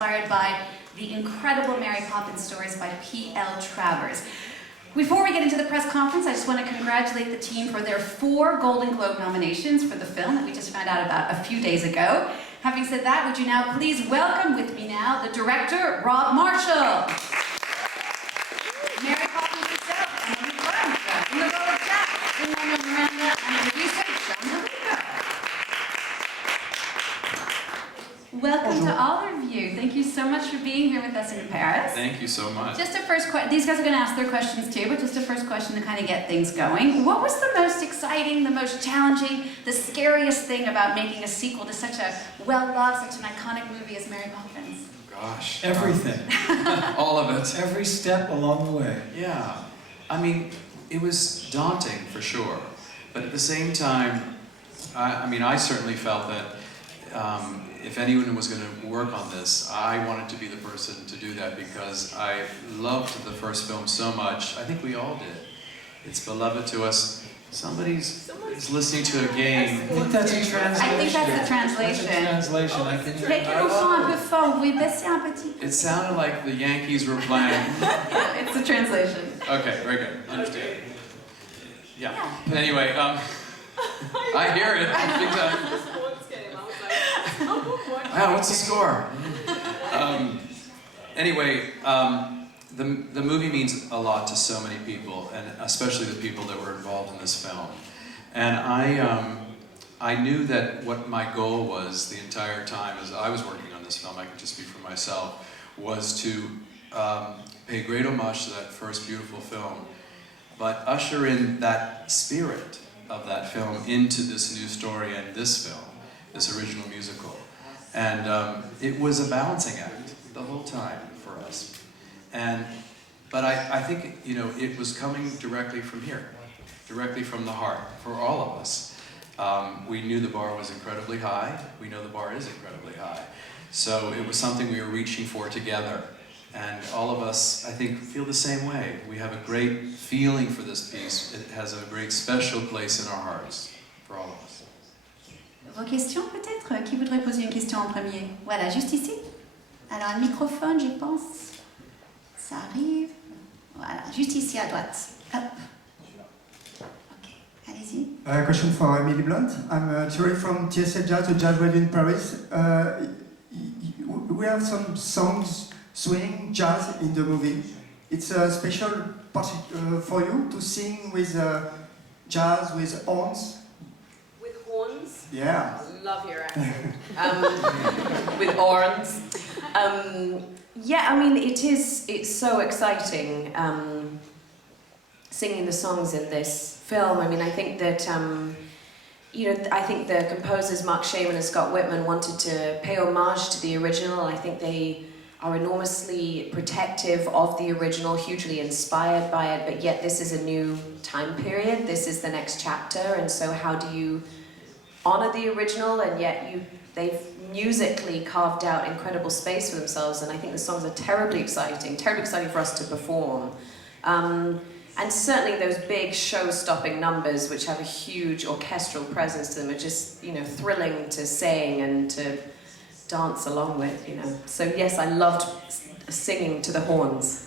Inspired by the incredible Mary Poppins stories by P.L. Travers. Before we get into the press conference, I just want to congratulate the team for their 4 Golden Globe nominations for the film that we just found out about a few days ago. Having said that, would you now please welcome with me now the director, Rob Marshall. Mary Poppins herself, Untitled Chapter, Lin-Manuel Miranda, and the producer, John DeLuca. Welcome to all of you. Thank you so much for being here with us in Paris. Thank you so much. Just a first question. These guys are going to ask their questions too, but just a first question to kind of get things going. What was the most exciting, the most challenging, the scariest thing about making a sequel to such a well-loved, such an iconic movie as Mary Poppins? Gosh. Everything. All of it. Every step along the way. Yeah. I mean, it was daunting for sure. But at the same time, I certainly felt that if anyone was going to work on this, I wanted to be the person to do that because I loved the first film so much. I think we all did. It's beloved to us. Somebody's listening to a game. I think that's a translation. I think that's the translation. That's a translation. I can Mettez le son un peu fort, vous pouvez baisser un petit peu. It sounded like the Yankees were playing. It's the translation. Okay, very good. Understand. Yeah. Anyway, I hear it. Big time. Wow, what's the score? Anyway, the movie means a lot to so many people, and especially the people that were involved in this film. And I knew that what my goal was the entire time as I was working on this film, I can just speak for myself, was to pay great homage to that first beautiful film, but usher in that spirit of that film into this new story and this film, this original musical. And it was a balancing act the whole time for us. But I think, it was coming directly from here, directly from the heart, for all of us. We knew the bar was incredibly high. We know the bar is incredibly high. So it was something we were reaching for together. And all of us, I think, feel the same way. We have a great feeling for this piece. It has a great special place in our hearts, for all of us. Vos questions peut-être? Qui voudrait poser une question en premier? Voilà, juste ici. Alors, un microphone, je pense. Ça arrive. Voilà, juste ici à droite. Hop. Ok, allez-y. A question for Emily Blunt. I'm Thierry from TSL Jazz, a jazz radio in Paris. We have some songs swing jazz in the movie. It's a special part for you to sing with jazz, with horns. With horns? Yeah. Love your accent. With horns. Yeah, I mean, it's so exciting singing the songs in this film. I mean, I think that, I think the composers Mark Shaman and Scott Whitman wanted to pay homage to the original. I think they are enormously protective of the original, hugely inspired by it, but yet this is a new time period. This is the next chapter, and so how do you honor the original, and yet they've musically carved out incredible space for themselves, and I think the songs are terribly exciting for us to perform. And certainly those big show-stopping numbers, which have a huge orchestral presence to them, are just, thrilling to sing and to dance along with, So yes, I loved singing to the horns.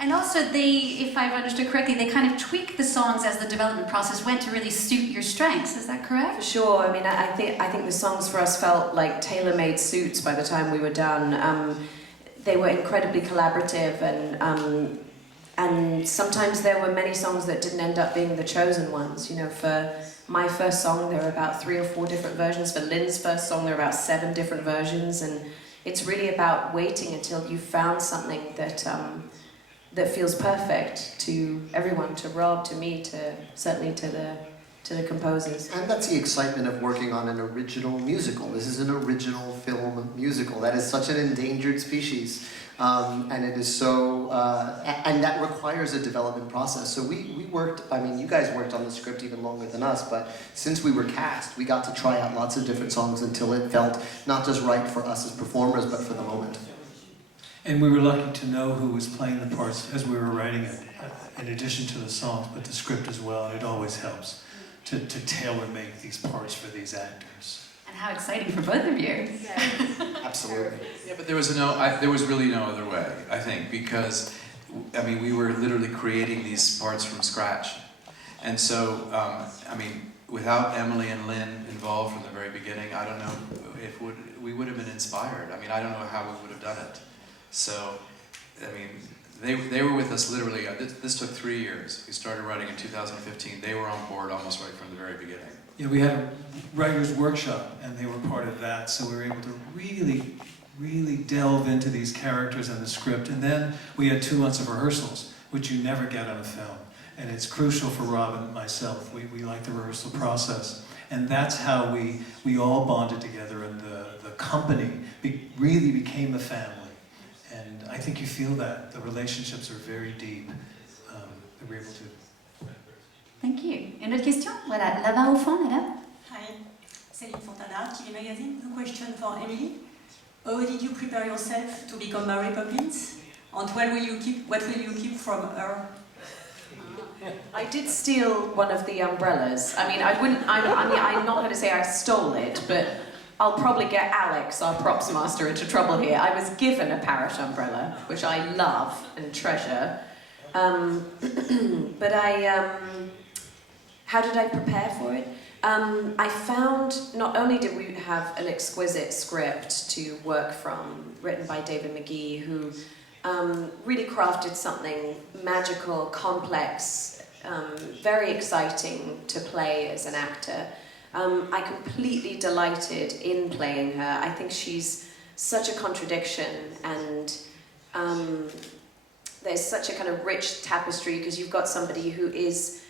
And also if I've understood correctly, they kind of tweaked the songs as the development process went to really suit your strengths. Is that correct? For sure. I mean, I think the songs for us felt like tailor-made suits by the time we were done. They were incredibly collaborative, and sometimes there were many songs that didn't end up being the chosen ones. For my first song, there were about 3 or 4 different versions. For Lynn's first song, there were about 7 different versions, and it's really about waiting until you've found something that feels perfect to everyone, to Rob, to me, certainly to the composers. And that's the excitement of working on an original musical. This is an original film musical. That is such an endangered species. And it is so, and that requires a development process. So we worked, you guys worked on the script even longer than us, but since we were cast, we got to try out lots of different songs until it felt not just right for us as performers, but for the moment. And we were lucky to know who was playing the parts as we were writing it, in addition to the songs, but the script as well. And it always helps to tailor-make these parts for these actors. And how exciting for both of you. Absolutely. Yeah, but there was really no other way, I think, because I mean we were literally creating these parts from scratch, and so I mean without Emily and Lynn involved from the very beginning, I don't know if we would have been inspired. I mean, I don't know how we would have done it. So, I mean, they were with us literally. This took 3 years. We started writing in 2015. They were on board almost right from the very beginning. Yeah, we had a writer's workshop, and they were part of that, so we were able to really delve into these characters and the script. And then we had 2 months of rehearsals, which you never get on a film. And it's crucial for Rob and myself. We like the rehearsal process. And that's how we all bonded together, and the company really became a family. And I think you feel that. The relationships are very deep. That we're able to. Thank you. Une autre question? Voilà, là-bas au fond, là. Hi, Céline Fontana, TV Magazine. A question for Emily. How did you prepare yourself to become Mary Poppins? And what will you keep from her? I did steal one of the umbrellas. I mean, I'm not going to say I stole it, but I'll probably get Alex, our props master, into trouble here. I was given a parrot umbrella, which I love and treasure. But how did I prepare for it? I found not only did we have an exquisite script to work from, written by David Magee, who really crafted something magical, complex, very exciting to play as an actor. I completely delighted in playing her. I think she's such a contradiction, and there's such a kind of rich tapestry, because you've got somebody who is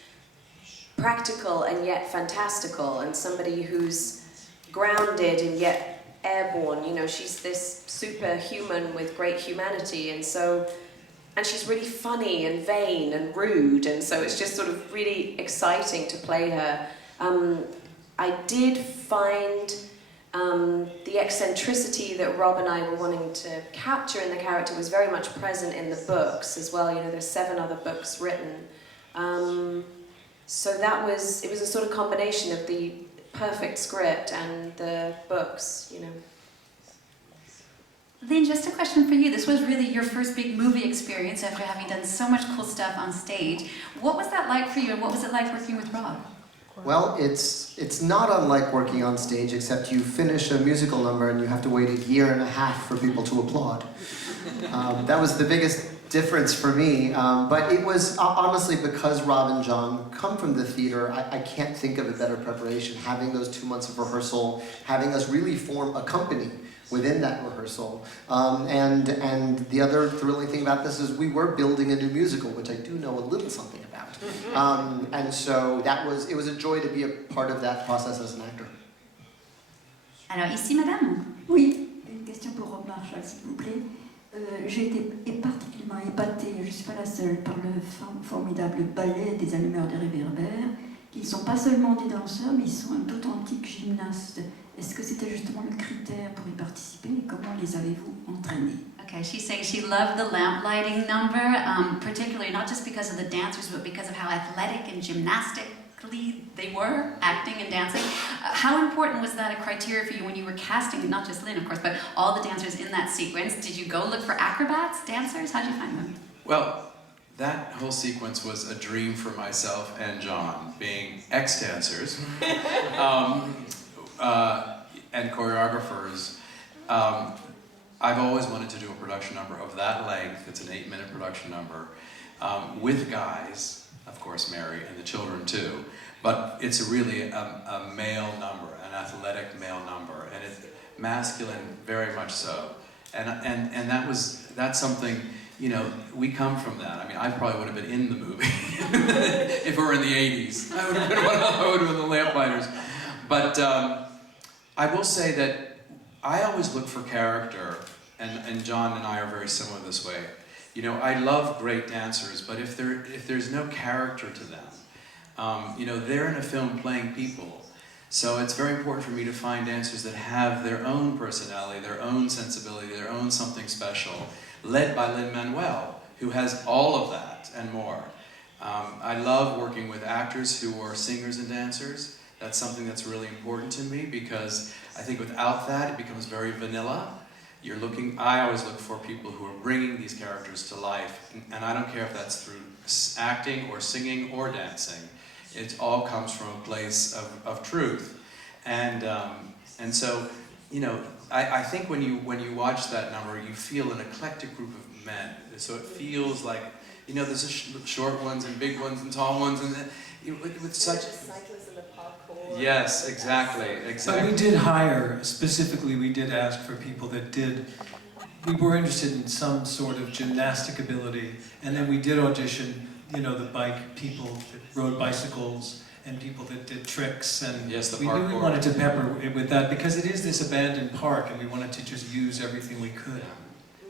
practical and yet fantastical, and somebody who's grounded and yet airborne. You know, she's this superhuman with great humanity, and she's really funny and vain and rude, and so it's just sort of really exciting to play her. I did find the eccentricity that Rob and I were wanting to capture in the character was very much present in the books as well. You know, there's 7 other books written. So it was a sort of combination of the perfect script and the books, you know. Lynn, just a question for you. This was really your first big movie experience after having done so much cool stuff on stage. What was that like for you, and what was it like working with Rob? Well, it's not unlike working on stage, except you finish a musical number and you have to wait 1.5 years for people to applaud. That was the biggest difference for me, but it was honestly because Rob and John come from the theater. I can't think of a better preparation. Having those 2 months of rehearsal, having us really form a company within that rehearsal, and the other thrilling thing about this is we were building a new musical, which I do know a little something about, and so it was a joy to be a part of that process as an actor. Alors ici, madame. Oui, une question pour Rob Marshall, s'il vous plaît. J'ai été particulièrement épatée, je ne suis pas la seule, par le formidable ballet des allumeurs de réverbères, qui ne sont pas seulement des danseurs, mais ils sont d'authentiques gymnastes. Est-ce que c'était justement le critère pour y participer, et comment les avez-vous entraînés? Okay, she's saying she loved the lamp lighting number, particularly not just because of the dancers, but because of how athletic and gymnastically they were, acting and dancing. How important was that a criteria for you when you were casting, not just Lynn, of course, but all the dancers in that sequence? Did you go look for acrobats, dancers? How'd you find them? Well, that whole sequence was a dream for myself and John, being ex-dancers and choreographers. I've always wanted to do a production number of that length. It's an 8-minute production number with guys, of course Mary, and the children too. But it's really a male number, an athletic male number, and it's masculine, very much so. And that's something, you know, we come from that. I mean, I probably would have been in the movie if it were in the 80s. I would have been the Lamplighters. But I will say that I always look for character, and John and I are very similar this way. You know, I love great dancers, but if there's no character to them, you know, they're in a film playing people. So it's very important for me to find dancers that have their own personality, their own sensibility, their own something special, led by Lin-Manuel, who has all of that and more. I love working with actors who are singers and dancers. That's something that's really important to me because I think without that it becomes very vanilla. I always look for people who are bringing these characters to life, and I don't care if that's through acting or singing or dancing. It all comes from a place of truth. And so, you know, I think when you watch that number, you feel an eclectic group of men. So it feels like, you know, there's short ones and big ones and tall ones, and with such. The cyclists and the parkour. Yes, exactly. But we did hire, specifically, we did ask for people that we were interested in some sort of gymnastic ability, and then we did audition, you know, the bike people that rode bicycles, and people that did tricks, and yes, we knew we wanted to pepper it with that, because it is this abandoned park, and we wanted to just use everything we could. Yeah.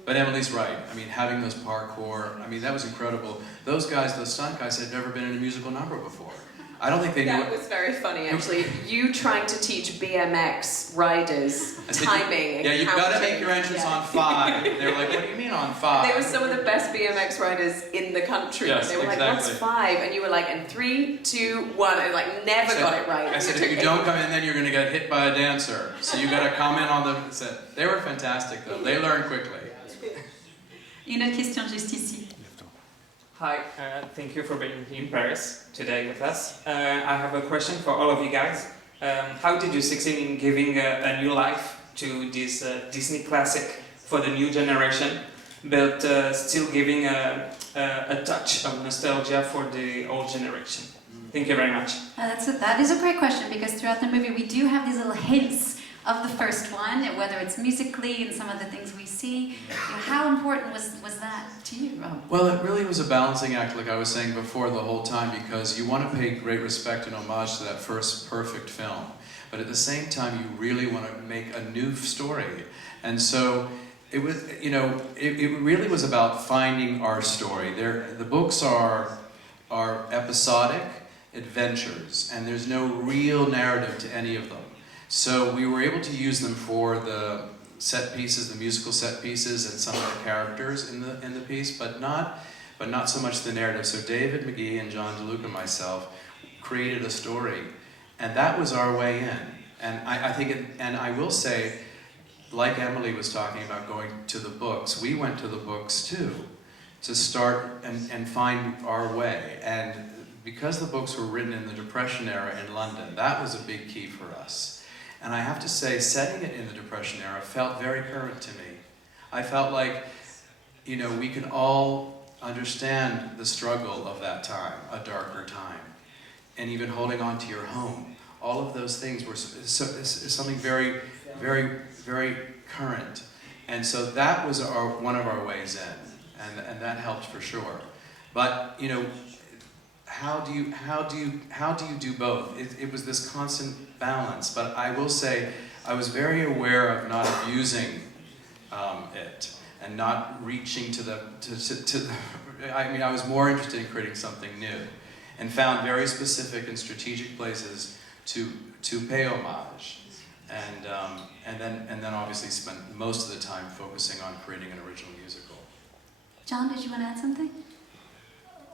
But Emily's right. I mean, having those parkour, I mean, that was incredible. Those guys, those stunt guys, had never been in a musical number before. I don't think they knew. That was very funny, actually. You trying to teach BMX riders timing and yeah, you've got to make your entrance on 5. They were like, what do you mean on 5? They were some of the best BMX riders in the country. Yes, they were like, what's 5? And you were like, and 3, 2, 1, and like never got it right. I said, if you don't come in, then you're going to get hit by a dancer. So you got to come in on the set. They were fantastic, though. They learned quickly. Une autre question juste ici. Hi, thank you for being in Paris today with us. I have a question for all of you guys. How did you succeed in giving a new life to this Disney classic for the new generation, but still giving a touch of nostalgia for the old generation? Thank you very much. That is a great question, because throughout the movie we do have these little hints of the first one, whether it's musically and some of the things we see. How important was that to you, Rob? Well, it really was a balancing act, like I was saying before, the whole time, because you want to pay great respect and homage to that first perfect film, but at the same time you really want to make a new story. And so it was, you know, it really was about finding our story. The books are episodic adventures, and there's no real narrative to any of them. So we were able to use them for the set pieces, the musical set pieces, and some of the characters in the piece, but not so much the narrative. So David Magee and John DeLuca and myself created a story, and that was our way in. And I think, and I will say, like Emily was talking about going to the books, we went to the books too, to start and find our way. And because the books were written in the Depression era in London, that was a big key for us. And I have to say, setting it in the Depression era felt very current to me. I felt like, you know, we can all understand the struggle of that time, a darker time, and even holding on to your home. All of those things were something very, very, very current. And so that was one of our ways in, and that helped for sure. But, you know, how do you do both? It was this constant balance, but I will say I was very aware of not abusing it and not reaching to the. I mean, I was more interested in creating something new, and found very specific and strategic places to pay homage, and then obviously spent most of the time focusing on creating an original musical. John, did you want to add something?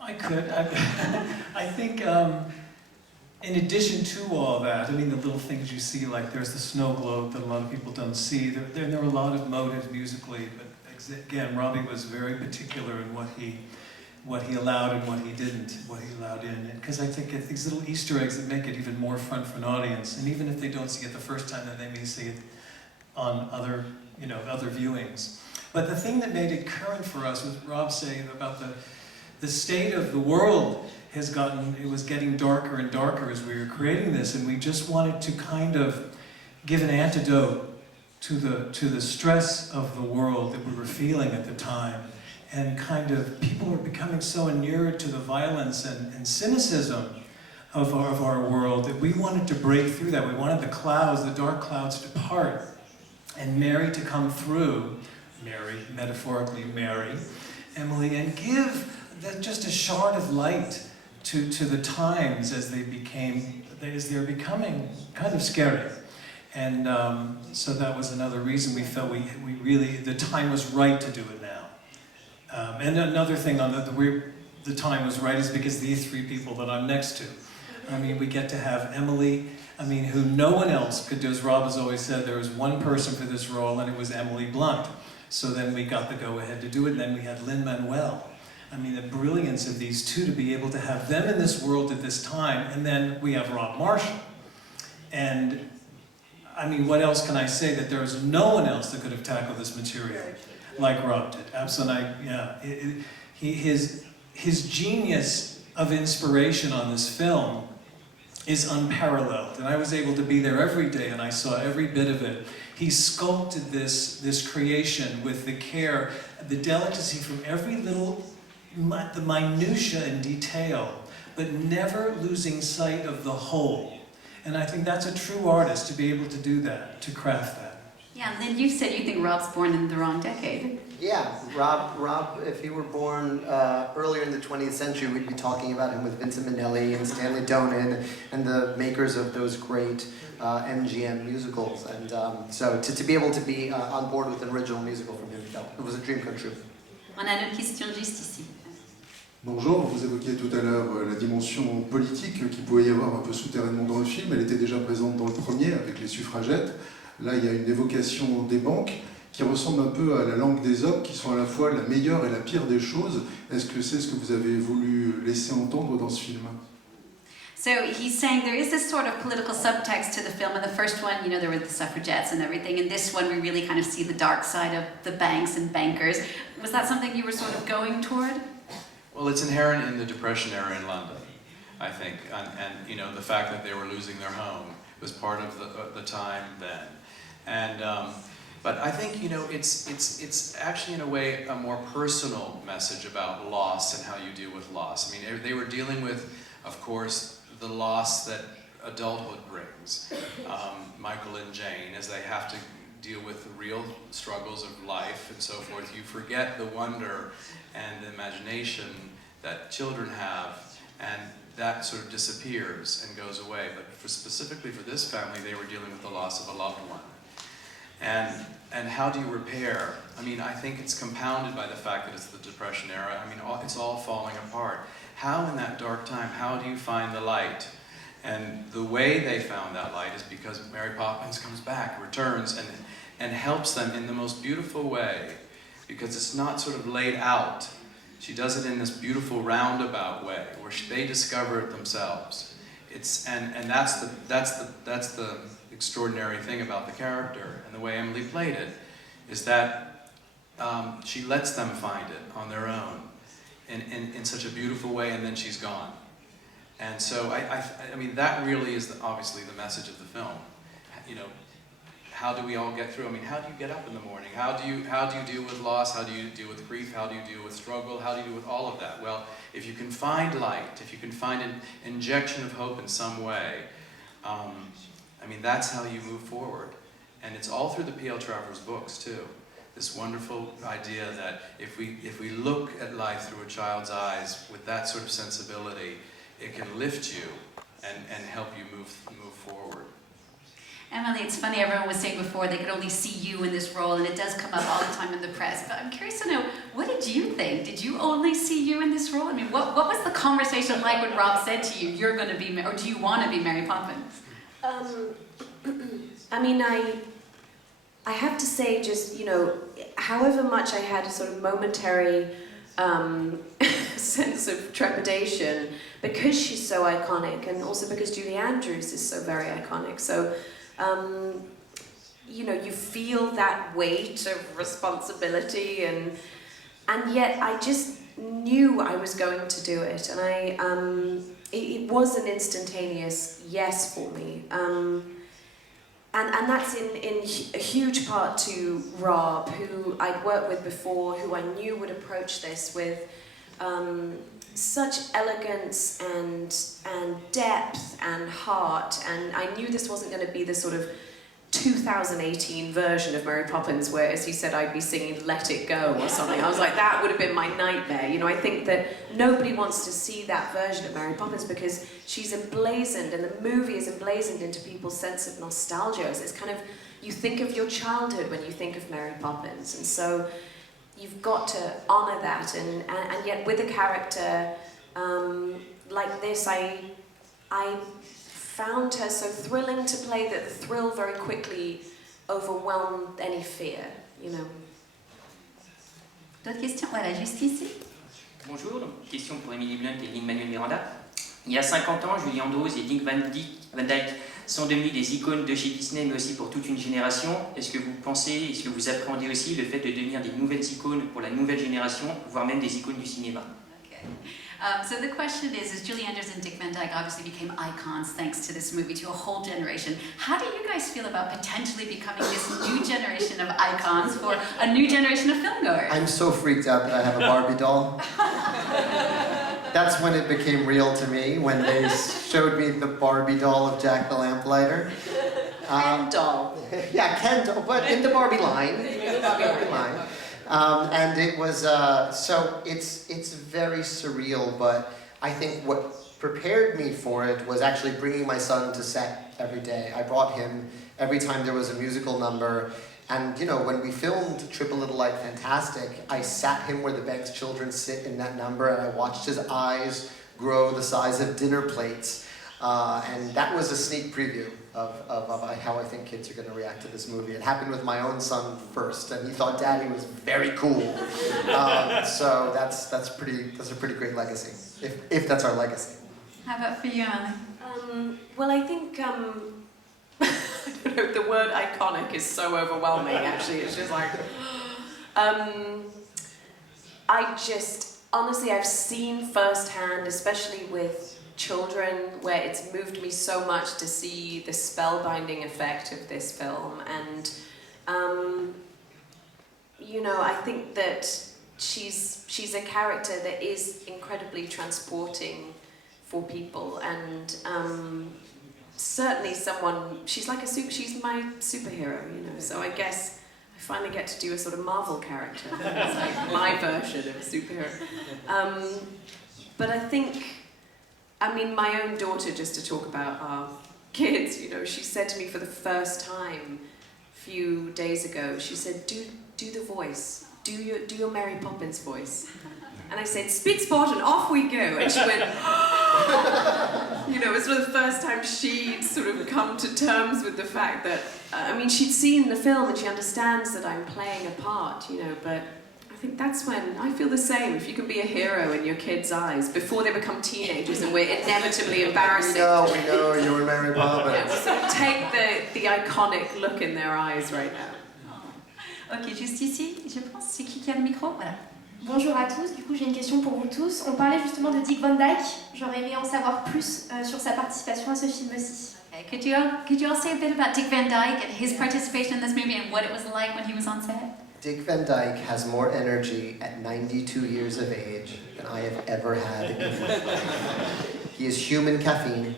I could. I think, in addition to all that, I mean, the little things you see, like there's the snow globe that a lot of people don't see. There were a lot of motives musically, but again, Robbie was very particular in what he allowed and what he didn't, what he allowed in. Because I think it's these little Easter eggs that make it even more fun for an audience. And even if they don't see it the first time, then they may see it on other viewings. But the thing that made it current for us was Rob saying about the state of the world it was getting darker and darker as we were creating this, and we just wanted to kind of give an antidote to the stress of the world that we were feeling at the time. And kind of, people were becoming so inured to the violence and cynicism of our world that we wanted to break through that. We wanted the clouds, the dark clouds to part, and Mary to come through, Mary, metaphorically Mary, Emily, and give just a shard of light to the times as they're becoming kind of scary. And so that was another reason we felt we really, the time was right to do it now. And another thing on the time was right is because these three people that I'm next to I mean, we get to have Emily, I mean, who no one else could do. As Rob has always said, there was one person for this role, and it was Emily Blunt. So then we got the go-ahead to do it, and then we had Lin-Manuel. I mean, the brilliance of these two, to be able to have them in this world at this time, and then we have Rob Marshall. And, I mean, what else can I say? That there was no one else that could have tackled this material like Rob did. Absolutely, yeah. His genius of inspiration on this film is unparalleled. And I was able to be there every day, and I saw every bit of it. He sculpted this creation with the care, the delicacy from every little, the minutiae and detail, but never losing sight of the whole. And I think that's a true artist, to be able to do that, to craft that. Yeah, Lynn, you said you think Rob's born in the wrong decade. Yeah, Rob, if he were born earlier in the 20th century, we'd be talking about him with Vincent Minnelli and Stanley Donen and the makers of those great MGM musicals. And so to be able to be on board with an original musical from him, it was a dream come true. On a une question juste ici. Bonjour, vous évoquiez tout à l'heure la dimension politique qui pouvait y avoir un peu souterrainement dans le film. Elle était déjà présente dans le premier avec les suffragettes. Là, il y a une évocation des banques qui ressemble un peu à la langue des hommes, qui sont à la fois la meilleure et la pire des choses. Est-ce que c'est ce que vous avez voulu laisser entendre dans ce film? So he's saying there is this sort of political subtext to the film. In the first one, you know, there were the suffragettes and everything. In this one, we really kind of see the dark side of the banks and bankers. Was that something you were sort of going toward? Well, it's inherent in the Depression era in London, I think, and you know, the fact that they were losing their home was part of the time then. And but I think, you know, it's actually in a way a more personal message about loss and how you deal with loss. I mean, they were dealing with, of course, the loss that adulthood brings, Michael and Jane, as they have to deal with the real struggles of life and so forth. You forget the wonder and the imagination that children have, and that sort of disappears and goes away. But specifically for this family, they were dealing with the loss of a loved one. And how do you repair? I mean, I think it's compounded by the fact that it's the Depression era. I mean, it's all falling apart. How in that dark time, how do you find the light? And the way they found that light is because Mary Poppins comes back, returns, and helps them in the most beautiful way, because it's not sort of laid out. She does it in this beautiful roundabout way, where they discover it themselves. And that's the extraordinary thing about the character and the way Emily played it, is that she lets them find it on their own in such a beautiful way, and then she's gone. And so I mean, that really is obviously the message of the film. You know, how do we all get through? I mean, how do you get up in the morning? How do you deal with loss? How do you deal with grief? How do you deal with struggle? How do you deal with all of that? Well, if you can find light, if you can find an injection of hope in some way, I mean, that's how you move forward. And it's all through the P.L. Travers books, too. This wonderful idea that if we look at life through a child's eyes with that sort of sensibility, it can lift you and help you move forward. Emily, it's funny, everyone was saying before they could only see you in this role, and it does come up all the time in the press, but I'm curious to know, what did you think? Did you only see you in this role? I mean, what was the conversation like when Rob said to you, you're going to be, or do you want to be Mary Poppins? I mean, I have to say, just, you know, however much I had a sort of momentary sense of trepidation, because she's so iconic, and also because Julie Andrews is so very iconic. So, you know, you feel that weight of responsibility, and yet I just knew I was going to do it, and it was an instantaneous yes for me. And that's in a huge part to Rob, who I'd worked with before, who I knew would approach this with such elegance and depth and heart, and I knew this wasn't going to be the sort of 2018 version of Mary Poppins where, as you said, I'd be singing Let It Go or something. I was like, that would have been my nightmare. You know, I think that nobody wants to see that version of Mary Poppins because she's emblazoned, and the movie is emblazoned into people's sense of nostalgia. It's kind of, you think of your childhood when you think of Mary Poppins, and so you've got to honour that, and yet with a character like this, I found her so thrilling to play that the thrill very quickly overwhelmed any fear, you know. D'autres questions? Voilà, juste ici. Bonjour, donc, question pour Emily Blunt et Lin-Manuel Miranda. Il y a 50 ans, Julie Andrews et Dick Van Dyke sont devenus des icônes de chez Disney, mais aussi pour toute une génération. Est-ce que vous pensez, est-ce que vous appréhendez aussi le fait de devenir des nouvelles icônes pour la nouvelle génération, voire même des icônes du cinéma? Okay. So the question is Julie Andrews and Dick Van Dyke obviously became icons thanks to this movie, to a whole generation. How do you guys feel about potentially becoming this new generation of icons for a new generation of filmgoers? I'm so freaked out that I have a Barbie doll. That's when it became real to me, when they showed me the Barbie doll of Jack the Lamplighter. Ken doll. Yeah, Ken doll, but in the Barbie line. Barbie line. And it was, so it's very surreal, but I think what prepared me for it was actually bringing my son to set every day. I brought him every time there was a musical number. And, you know, when we filmed Triple Little Light Fantastic, I sat him where the Banks children sit in that number, and I watched his eyes grow the size of dinner plates. And that was a sneak preview of how I think kids are going to react to this movie. It happened with my own son first, and he thought Daddy was very cool. So that's a pretty great legacy, if that's our legacy. How about for you, Emily? Well, I think I don't know, the word iconic is so overwhelming. Actually, it's just like honestly, I've seen firsthand, especially with children, where it's moved me so much to see the spellbinding effect of this film. And you know, I think that she's a character that is incredibly transporting for people, and certainly she's like she's my superhero, you know. So I guess I finally get to do a sort of Marvel character. It's like my version of a superhero. But I think, I mean, my own daughter, just to talk about our kids, you know, she said to me for the first time a few days ago, she said, do the voice, do your Mary Poppins voice. And I said, speak spot, and off we go. And she went, you know, it was for the first time she'd sort of come to terms with the fact that, I mean, she'd seen the film and she understands that I'm playing a part, you know, but I think that's when I feel the same. If you can be a hero in your kids' eyes before they become teenagers and we're inevitably embarrassing. We know, you were Mary Poppins. Yeah, we'll sort of take the iconic look in their eyes right now. Ok, juste ici, je pense. C'est qui a le micro? Voilà. Bonjour à tous, du coup j'ai une question pour vous tous. On parlait justement de Dick Van Dyke, j'aurais aimé en savoir plus sur sa participation à ce film-ci. Okay, could you all say a bit about Dick Van Dyke and his participation in this movie and what it was like when he was on set? Dick Van Dyke has more energy at 92 years of age than I have ever had in my life. He is human caffeine.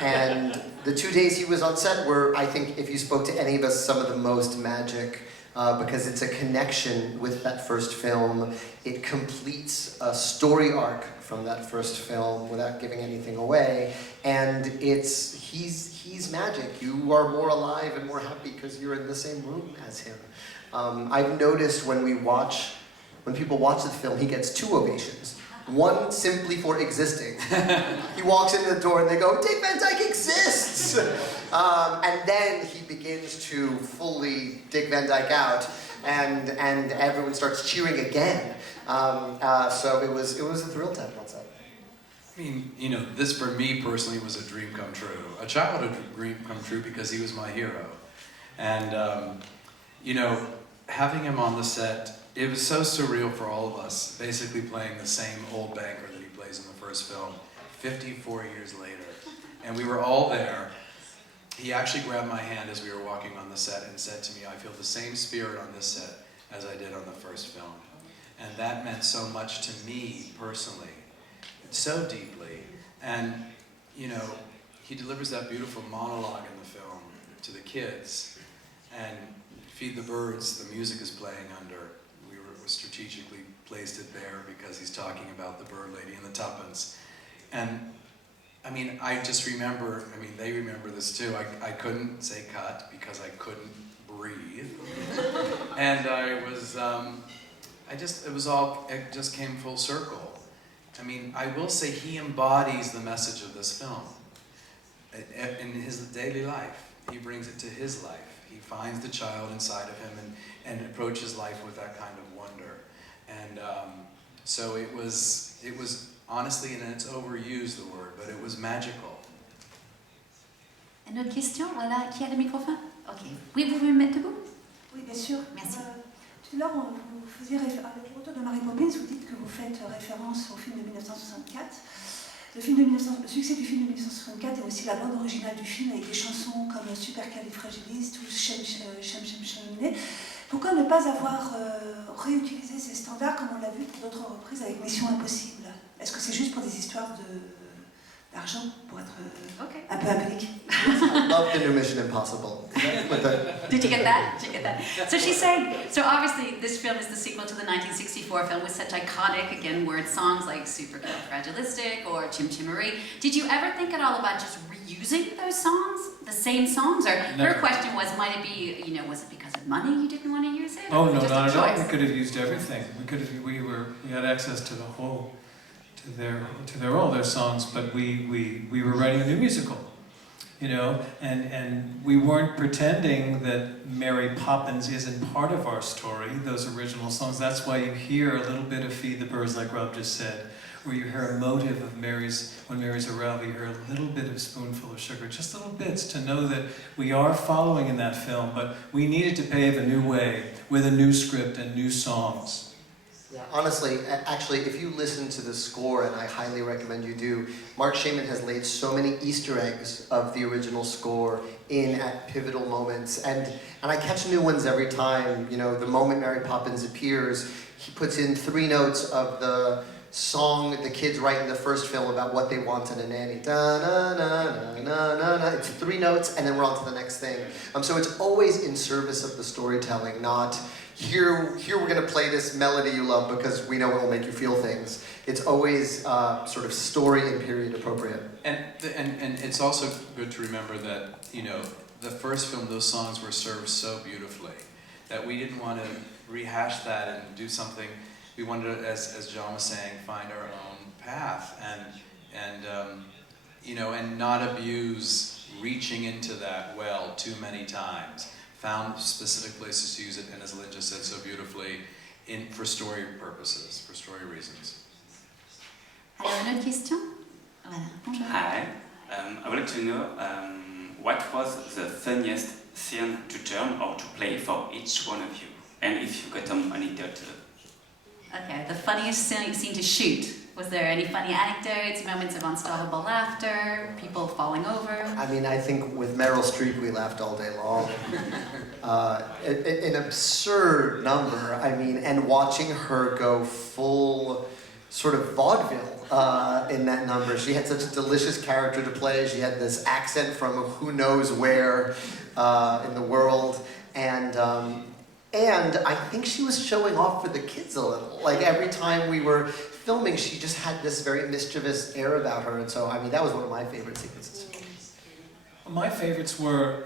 And the 2 days he was on set were, I think, if you spoke to any of us, some of the most magic. Because it's a connection with that first film. It completes a story arc from that first film without giving anything away. And he's magic. You are more alive and more happy because you're in the same room as him. I've noticed when people watch the film, he gets 2 ovations. One simply for existing. He walks in the door and they go, Dick Van Dyke exists! And then he begins to fully Dick Van Dyke out, and everyone starts cheering again. So it was a thrill to have him on set. I mean, you know, this for me personally was a dream come true. A childhood dream come true because he was my hero. And, you know, having him on the set, it was so surreal for all of us, basically playing the same old banker that he plays in the first film, 54 years later. And we were all there. He actually grabbed my hand as we were walking on the set and said to me, I feel the same spirit on this set as I did on the first film. And that meant so much to me personally, so deeply. And, you know, he delivers that beautiful monologue in the film to the kids. And Feed the Birds, the music is playing under. We strategically placed it there because he's talking about the bird lady and the tuppence. And I mean, I just remember, I mean, they remember this too, I couldn't say cut because I couldn't breathe. And I was, it just came full circle. I mean, I will say he embodies the message of this film. In his daily life, he brings it to his life. He finds the child inside of him and approaches life with that kind of wonder. And so it was honestly, and it's overused the word, but it was magical. Une autre question, voilà, qui a le microphone? Ok. Oui, vous pouvez me mettre debout? Oui, bien sûr. Merci. Tout à l'heure, vous faisiez avec le retour de Mary Poppins, vous dites que vous faites référence au film de 1964. Le succès du film de 1964 est aussi la bande originale du film avec des chansons comme Supercalifragilistes ou Chem Chem Cheminé. Pourquoi ne pas avoir réutilisé ces standards comme on l'a vu pour d'autres reprises avec Mission Impossible? Est-ce que c'est juste pour des histoires d'argent, pour être un peu impliqué? I love the new Mission Impossible. Did you get that? Did you get that? So she's saying, so obviously this film is the sequel to the 1964 film with such iconic, again, word songs like Supercalifragilistic or Chim Chimery. Did you ever think at all about just reusing those songs, the same songs? Or her question was, might it be, you know, was it because of money you didn't want to use it? Oh, no, just not a at all. choice? We could have used everything. We had access to the whole, to all their songs, but we were writing a new musical, you know, and we weren't pretending that Mary Poppins isn't part of our story, those original songs. That's why you hear a little bit of Feed the Birds, like Rob just said, where you hear a motive of when Mary's around, you hear a little bit of Spoonful of Sugar, just little bits to know that we are following in that film, but we needed to pave a new way with a new script and new songs. Yeah, honestly, actually, if you listen to the score, and I highly recommend you do, Mark Shaman has laid so many Easter eggs of the original score in at pivotal moments, and I catch new ones every time. You know, the moment Mary Poppins appears, he puts in 3 notes of the song the kids write in the first film about what they want in a nanny. Da na na na na na na. It's 3 notes, and then we're on to the next thing. So it's always in service of the storytelling, not here we're going to play this melody you love because we know it will make you feel things. It's always sort of story and period appropriate. And it's also good to remember that, you know, the first film, those songs were served so beautifully that we didn't want to rehash that and do something. We wanted to, as John was saying, find our own path and you know, and not abuse reaching into that well too many times. Found specific places to use it, and as Lynn just said so beautifully, for story purposes, for story reasons. Alors, une autre question? Voilà. Bonjour. Hi. I would like to know what was the funniest scene to turn or to play for each one of you, and if you got some anecdote. Okay, the funniest scene to shoot. Was there any funny anecdotes, moments of unstoppable laughter, people falling over? I mean, I think with Meryl Streep, we laughed all day long. An absurd number, I mean, and watching her go full sort of vaudeville in that number. She had such a delicious character to play. She had this accent from who knows where in the world. And I think she was showing off for the kids a little. Like every time we were filming, she just had this very mischievous air about her. And so, I mean, that was one of my favorite sequences. My favorites were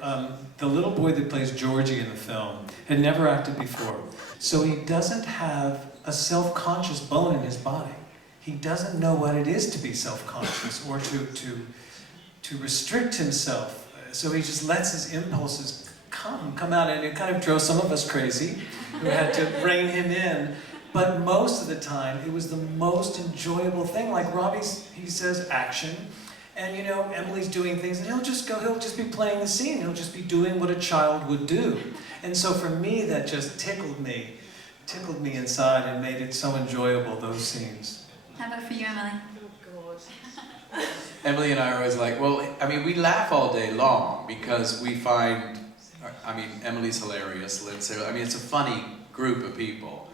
the little boy that plays Georgie in the film had never acted before. So he doesn't have a self-conscious bone in his body. He doesn't know what it is to be self-conscious or to restrict himself. So he just lets his impulses come out, and it kind of drove some of us crazy who had to rein him in. But most of the time, it was the most enjoyable thing. Like he says action, and you know, Emily's doing things, and he'll just be playing the scene. He'll just be doing what a child would do. And so for me, that just tickled me inside and made it so enjoyable, those scenes. How about for you, Emily? Oh, God. Emily and I are always like, well, I mean, we laugh all day long because we find, I mean, Emily's hilarious, I mean, it's a funny group of people.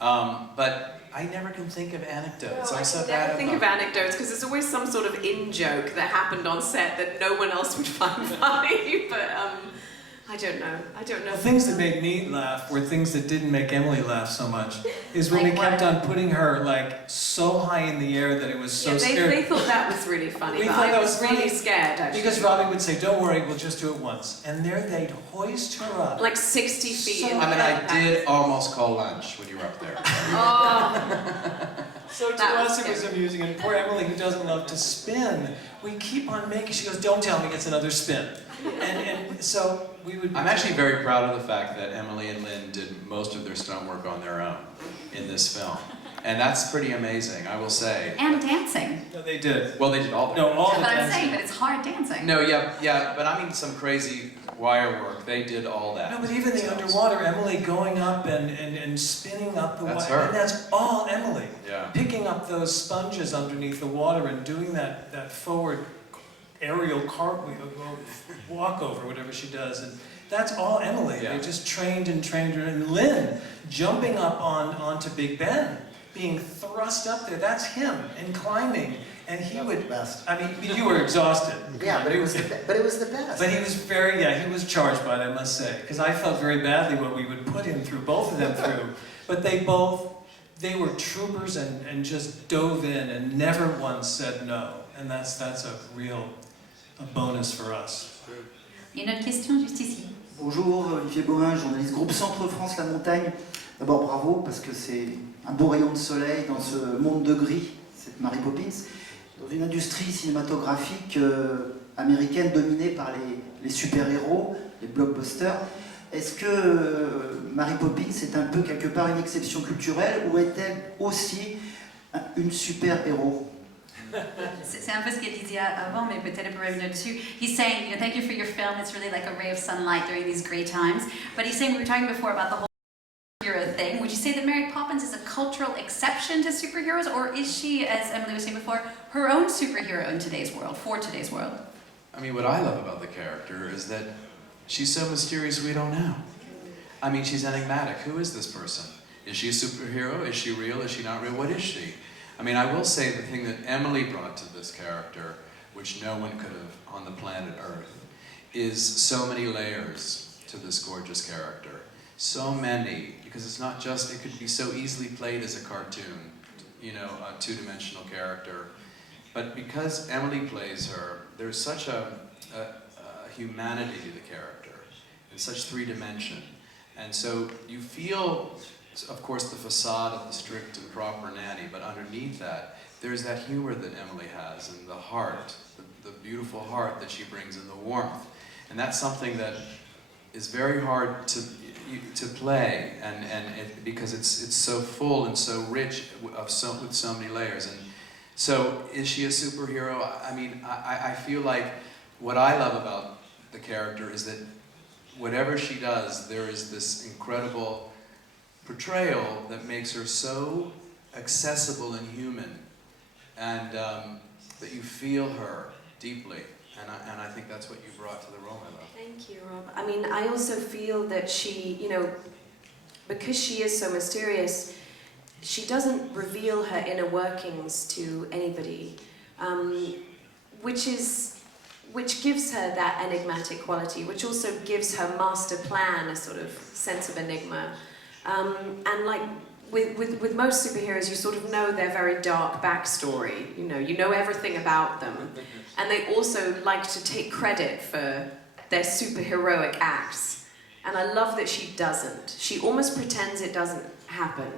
But I never can think of anecdotes. No, I'm so I can bad never at think of anecdotes because there's always some sort of in-joke that happened on set that no one else would find funny, but I don't know. The things that made me laugh were things that didn't make Emily laugh so much. Is when Like we kept what? on putting her like so high in the air that it was so scary. They thought that was really funny, We but thought I that was was really funny scared actually. Because Robbie would say, "Don't worry, we'll just do it once," and there they'd hoist her up. Like 60 feet. I mean, I did almost call lunch when you were up there. Oh. So to us it was amusing, and poor Emily, who doesn't love to spin, we keep on making, she goes, don't tell me it's another spin. And so we would... I'm actually very proud of the fact that Emily and Lynn did most of their stunt work on their own in this film. And that's pretty amazing, I will say. And dancing. No, they did. Well, they did all the No, all the But I'm dancing. saying, but it's hard dancing. No, yeah, but I mean some crazy wire work. They did all that. No, but even the underwater, Emily going up and spinning up the water. That's her. And that's all Emily. Yeah. Picking up those sponges underneath the water and doing that forward aerial cartwheel, walkover, whatever she does. And that's all Emily. Yeah. They just trained and trained her. And Lynn jumping up onto Big Ben, being thrust up there. That's him, and climbing. And he would, I mean, you were exhausted. Yeah, but it was the best. But he was very, he was charged by it, I must say. Because I felt very badly what we would put him through, both of them through. But they were troopers and just dove in and never once said no. And that's a real bonus for us. Il y a une autre question juste ici. Bonjour, Olivier Beauvin, journaliste groupe Centre France La Montagne. D'abord bravo parce que c'est un beau rayon de soleil dans ce monde de gris, cette Mary Poppins, dans une industrie cinématographique américaine dominée par les super-héros, les blockbusters. Est-ce que Mary Poppins est un peu quelque part une exception culturelle ou est-elle aussi une super-héros? C'est un peu ce qu'il disait avant, mais peut-être pour revenir dessus. He's saying, thank you for your film. It's really like a ray of sunlight during these great times. But he's saying, we were talking before about the whole superhero thing. Would you say that Mary Poppins is a cultural exception to superheroes, or is she, as Emily was saying before, her own superhero in today's world, for today's world? I mean, what I love about the character is that she's so mysterious we don't know. I mean, she's enigmatic. Who is this person? Is she a superhero? Is she real? Is she not real? What is she? I mean, I will say the thing that Emily brought to this character, which no one could have on the planet Earth, is so many layers to this gorgeous character. So many, because it's not just, it could be so easily played as a cartoon, a two-dimensional character. But because Emily plays her, there's such a humanity to the character, and such three-dimension. And so you feel, of course, the facade of the strict and proper nanny, but underneath that, there's that humor that Emily has, and the heart, the beautiful heart that she brings, and the warmth. And that's something that is very hard to play, because it's so full and so rich with so many layers. And so, is she a superhero? I mean, I feel like what I love about the character is that whatever she does, there is this incredible portrayal that makes her so accessible and human, and that you feel her deeply. And I think that's what you brought to the role, my love. Thank you, Rob. I mean, I also feel that she, because she is so mysterious, she doesn't reveal her inner workings to anybody, which gives her that enigmatic quality, which also gives her master plan a sort of sense of enigma. And like with most superheroes, you sort of know their very dark backstory. You know everything about them, and they also like to take credit for their superheroic acts. And I love that she doesn't. She almost pretends it doesn't happen,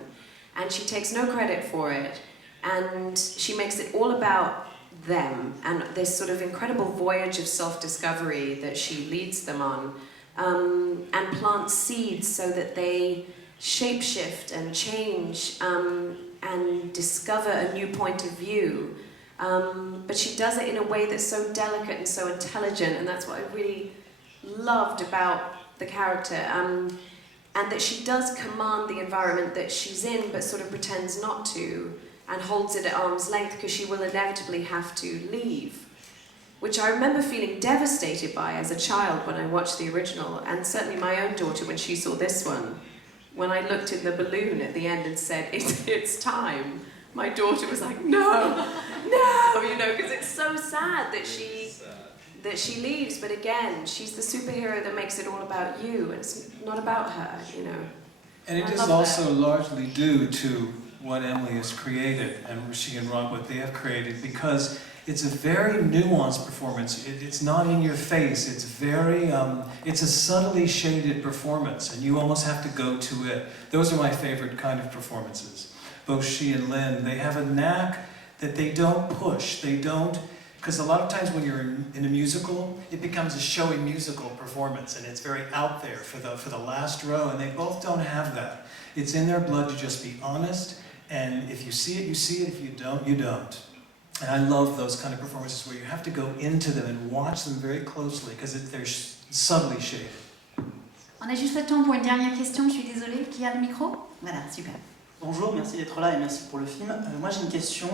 and she takes no credit for it, and she makes it all about them and this sort of incredible voyage of self-discovery that she leads them on, and plants seeds so that they shapeshift and change and discover a new point of view. But she does it in a way that's so delicate and so intelligent, and that's what I really loved about the character. And that she does command the environment that she's in, but sort of pretends not to, and holds it at arm's length because she will inevitably have to leave. Which I remember feeling devastated by as a child when I watched the original, and certainly my own daughter when she saw this one. When I looked in the balloon at the end and said, it's time, my daughter was like, no, because it's so sad that she leaves, but again, she's the superhero that makes it all about you, and it's not about her, And it is also largely due to what Emily has created, and she and Rob, what they have created, because it's a very nuanced performance. It's not in your face. It's very, it's a subtly shaded performance, and you almost have to go to it. Those are my favorite kind of performances. both she and Lynn, they have a knack that they don't push. They don't, because a lot of times when you're in a musical, it becomes a showy musical performance, and it's very out there for the last row, and they both don't have that. It's in their blood to just be honest, and if you see it, you see it. If you don't, you don't. And I love those kind of performances where you have to go into them and watch them very closely, because they're subtly shaded. On a juste le temps pour une dernière question, je suis désolée. Qui a le micro? Voilà, super. Bonjour, merci d'être là et merci pour le film. Moi j'ai une question,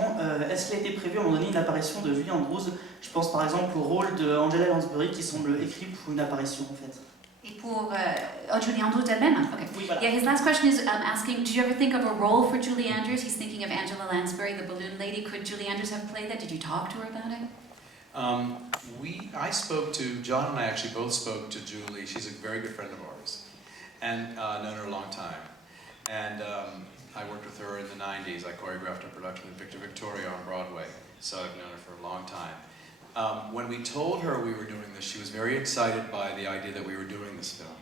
est-ce qu'il a été prévu à un moment donné une apparition de Julie Andrews? Je pense par exemple au rôle de Angela Lansbury qui semble écrit pour une apparition en fait. Et pour Julie Andrews elle-même? Okay. Oui, voilà. Yeah, his last question is asking, did you ever think of a role for Julie Andrews? He's thinking of Angela Lansbury, the balloon lady. Could Julie Andrews have played that? Did you talk to her about it? I spoke to, John and I actually both spoke to Julie. She's a very good friend of ours, and known her a long time. And I worked with her in the 90s. I choreographed a production of Victor Victoria on Broadway, so I've known her for a long time. When we told her we were doing this, she was very excited by the idea that we were doing this film,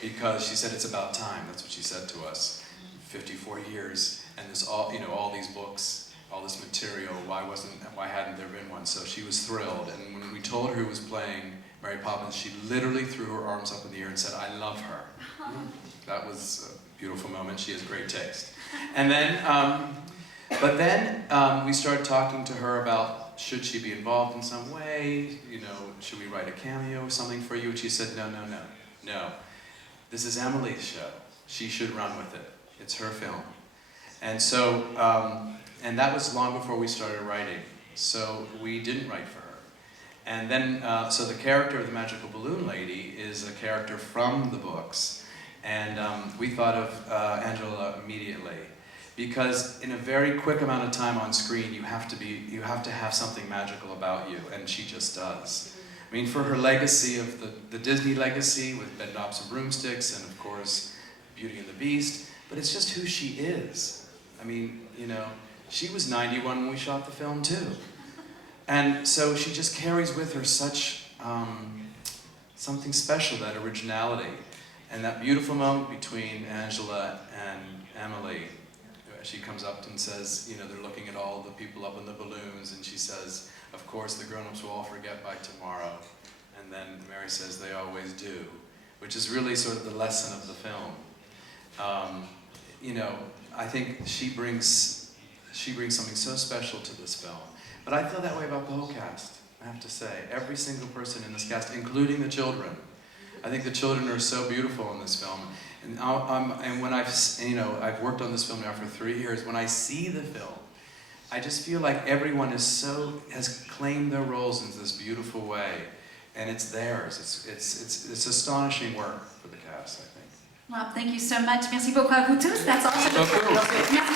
because she said it's about time. That's what she said to us. 54 years, and there's all, all these books, all this material. Why hadn't there been one? So she was thrilled. And when we told her who was playing Mary Poppins, she literally threw her arms up in the air and said, "I love her." That was a beautiful moment. She has great taste. And then, but then we started talking to her about, should she be involved in some way? Should we write a cameo or something for you? And she said, no. This is Emily's show. She should run with it. It's her film. And so, and that was long before we started writing. So we didn't write for her. And then, so the character of the Magical Balloon Lady is a character from the books. And we thought of Angela immediately, because in a very quick amount of time on screen, you have to have something magical about you, and she just does. I mean, for her legacy of the Disney legacy with Bedknobs and Broomsticks, and of course, Beauty and the Beast, but it's just who she is. I mean, she was 91 when we shot the film too. And so she just carries with her such something special, that originality. And that beautiful moment between Angela and Emily, she comes up and says, they're looking at all the people up in the balloons, and she says, of course, the grown-ups will all forget by tomorrow. And then Mary says, they always do, which is really sort of the lesson of the film. I think she brings something so special to this film. But I feel that way about the whole cast, I have to say. Every single person in this cast, including the children. I think the children are so beautiful in this film. And when I've worked on this film now for 3 years, when I see the film, I just feel like everyone has claimed their roles in this beautiful way, and it's theirs. It's astonishing work for the cast, I think. Well, thank you so much. Merci beaucoup à vous tous. That's all.